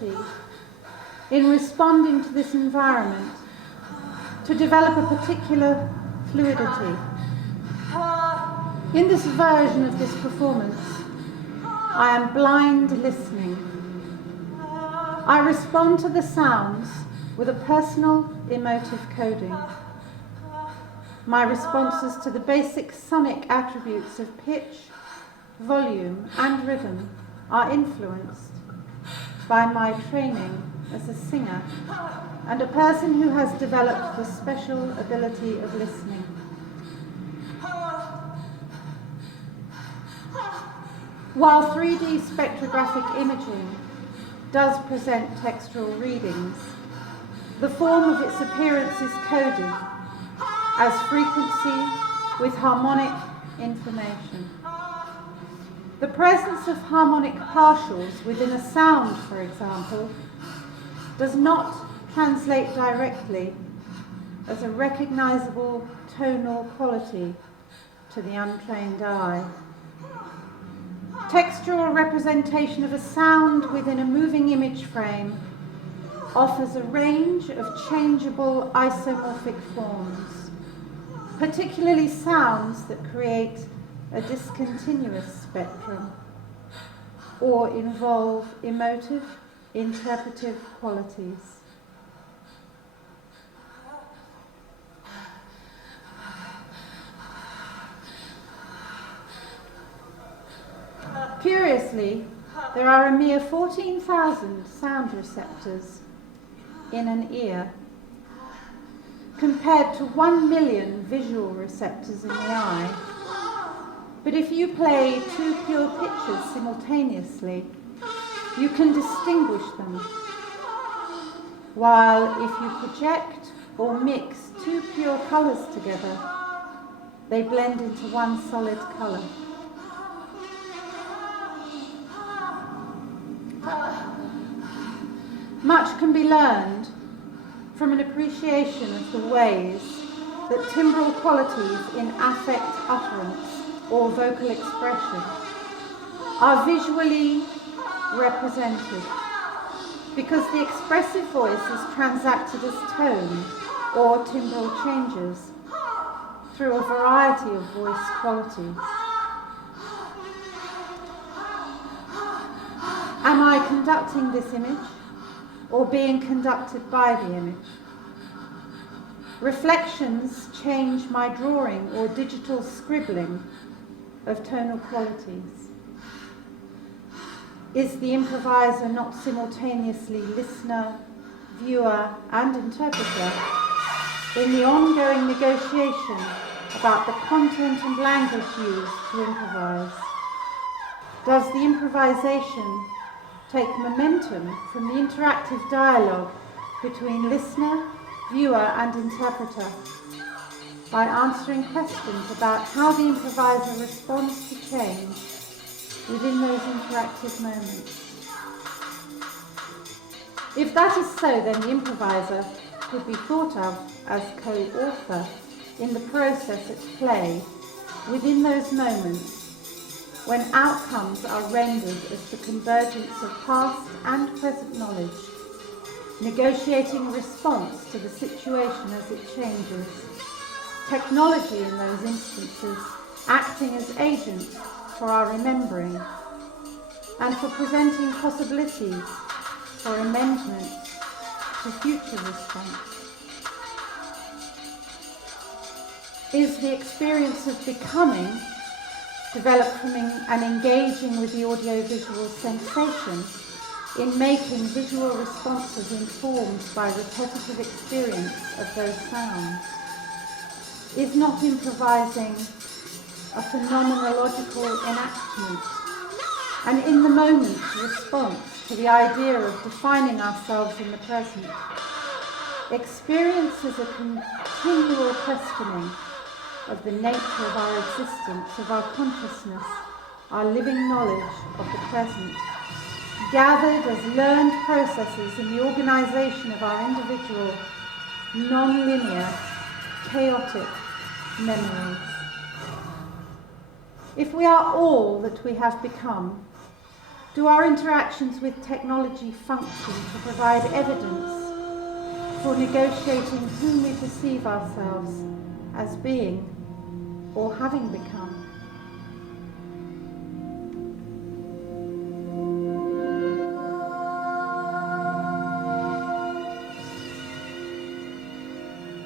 ability in responding to this environment to develop a particular fluidity. In this version of this performance, I am blind listening. I respond to the sounds with a personal emotive coding. My responses to the basic sonic attributes of pitch, volume, and rhythm are influenced by my training as a singer and a person who has developed the special ability of listening. While 3D spectrographic imaging does present textual readings, the form of its appearance is coded as frequency with harmonic information. The presence of harmonic partials within a sound, for example, does not translate directly as a recognizable tonal quality to the untrained eye. Textual representation of a sound within a moving image frame offers a range of changeable isomorphic forms, particularly sounds that create a discontinuous spectrum or involve emotive, interpretive qualities. Curiously, there are a mere 14,000 sound receptors in an ear, compared to 1 million visual receptors in the eye. But if you play two pure pitches simultaneously, you can distinguish them, while if you project or mix two pure colours together, they blend into one solid colour. Much can be learned from an appreciation of the ways that timbral qualities in affect utterance or vocal expression are visually represented, because the expressive voice is transacted as tone or timbral changes through a variety of voice qualities. Am I conducting this image or being conducted by the image? Reflections change my drawing or digital scribbling of tonal qualities. Is the improviser not simultaneously listener, viewer, and interpreter in the ongoing negotiation about the content and language used to improvise? Does the improvisation take momentum from the interactive dialogue between listener, viewer, and interpreter by answering questions about how the improviser responds to change within those interactive moments? If that is so, then the improviser could be thought of as co-author in the process at play within those moments when outcomes are rendered as the convergence of past and present knowledge, negotiating a response to the situation as it changes. Technology in those instances acting as agent for our remembering and for presenting possibilities for amendment to future response. Is the experience of becoming developed from and engaging with the audiovisual sensation in making visual responses informed by repetitive experience of those sounds? Is not improvising a phenomenological enactment, and in the moment response to the idea of defining ourselves in the present? Experience is a continual questioning of the nature of our existence, of our consciousness, our living knowledge of the present, gathered as learned processes in the organisation of our individual, non-linear, chaotic memories. If we are all that we have become, Do our interactions with technology function to provide evidence for negotiating whom we perceive ourselves as being or having become?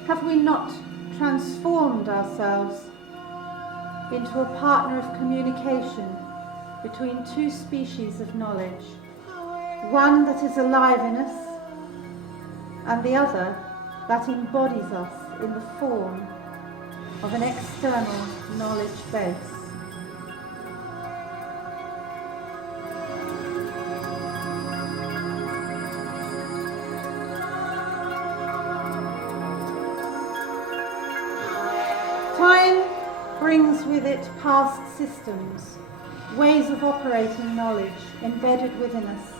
Have we not transformed ourselves into a partner of communication between two species of knowledge, one that is alive in us and the other that embodies us in the form of an external knowledge base? Time brings with it past systems, ways of operating knowledge embedded within us,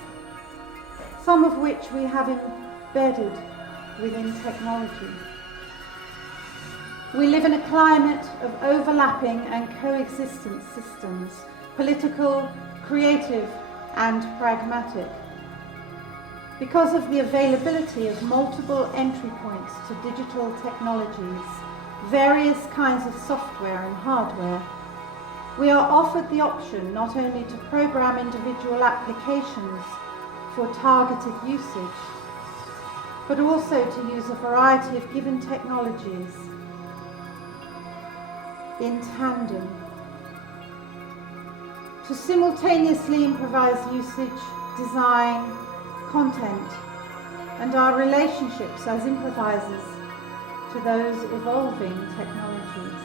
some of which we have embedded within technology. We live in a climate of overlapping and coexistent systems, political, creative, and pragmatic. Because of the availability of multiple entry points to digital technologies, various kinds of software and hardware, we are offered the option not only to program individual applications for targeted usage, but also to use a variety of given technologies in tandem, to simultaneously improvise usage, design, content, and our relationships as improvisers to those evolving technologies.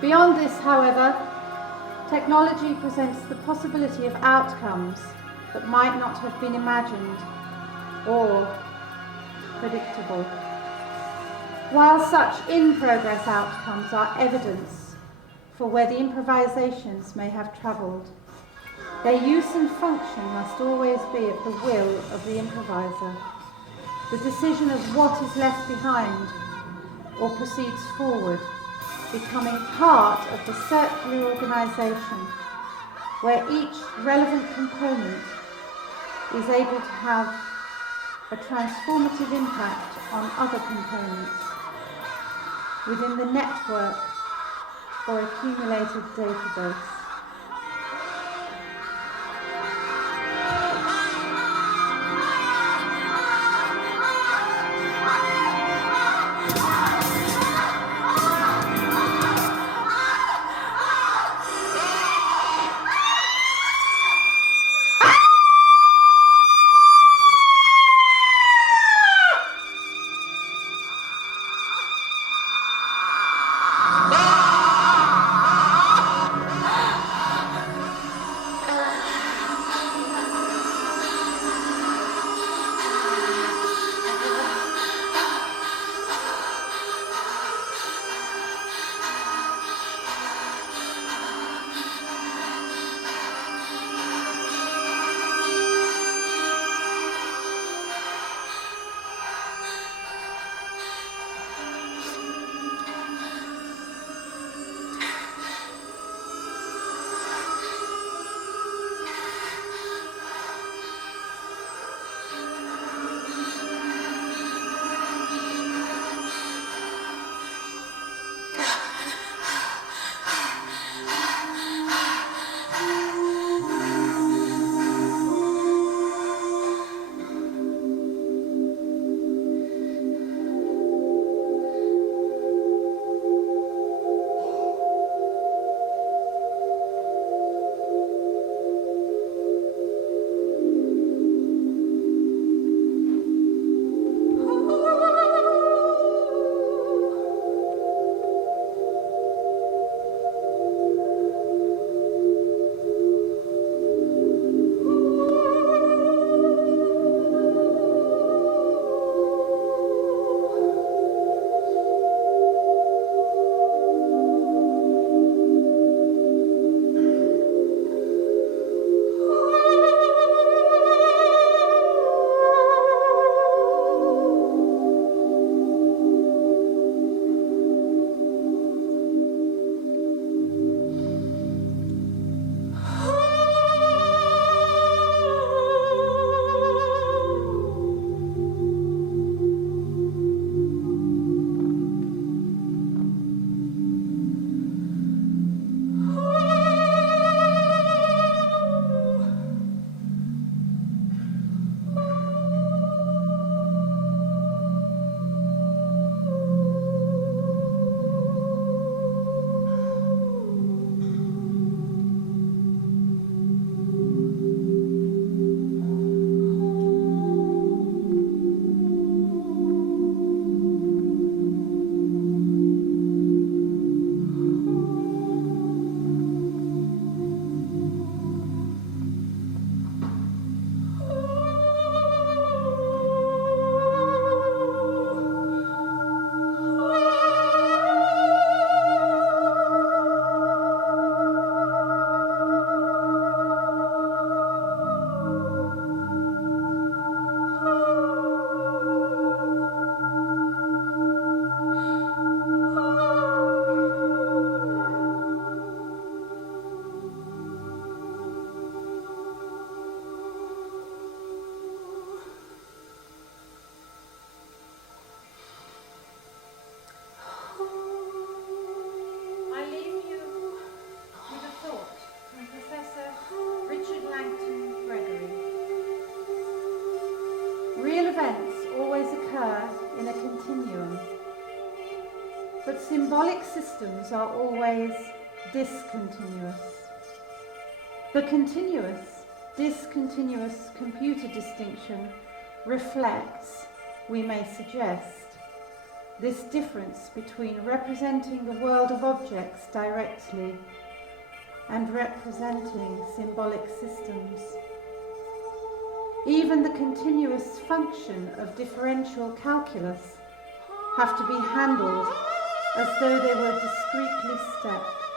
Beyond this, however, technology presents the possibility of outcomes that might not have been imagined or predictable. While such in-progress outcomes are evidence for where the improvisations may have travelled, their use and function must always be at the will of the improviser. The decision of what is left behind or proceeds forward, becoming part of the circular organisation where each relevant component is able to have a transformative impact on other components within the network or accumulated database. in a continuum. But symbolic systems are always discontinuous. The continuous, discontinuous computer distinction reflects, we may suggest, this difference between representing the world of objects directly and representing symbolic systems. Even the continuous function of differential calculus have to be handled as though they were discretely stepped.